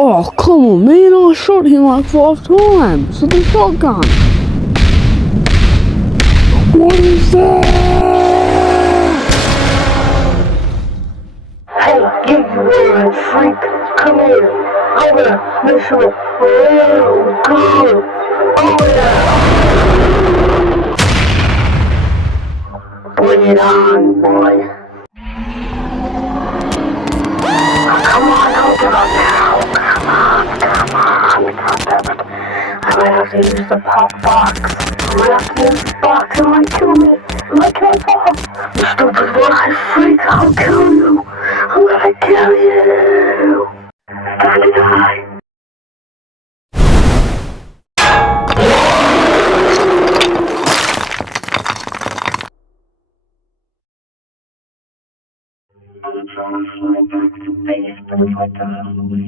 Oh, come on, man. I shot him like 5 times with a shotgun. What is that? Hey, you little freak, come here. I'm gonna miss you real good. Oh yeah. Bring it on, boy. Come on, open up now. Come on. Goddammit. I might have to use the pop box. I might have to use the box. It might kill me. It might kill us all. You stupid little freak, I'll kill you. I'm gonna kill you. Time to die. I'm sorry, I just put it like that.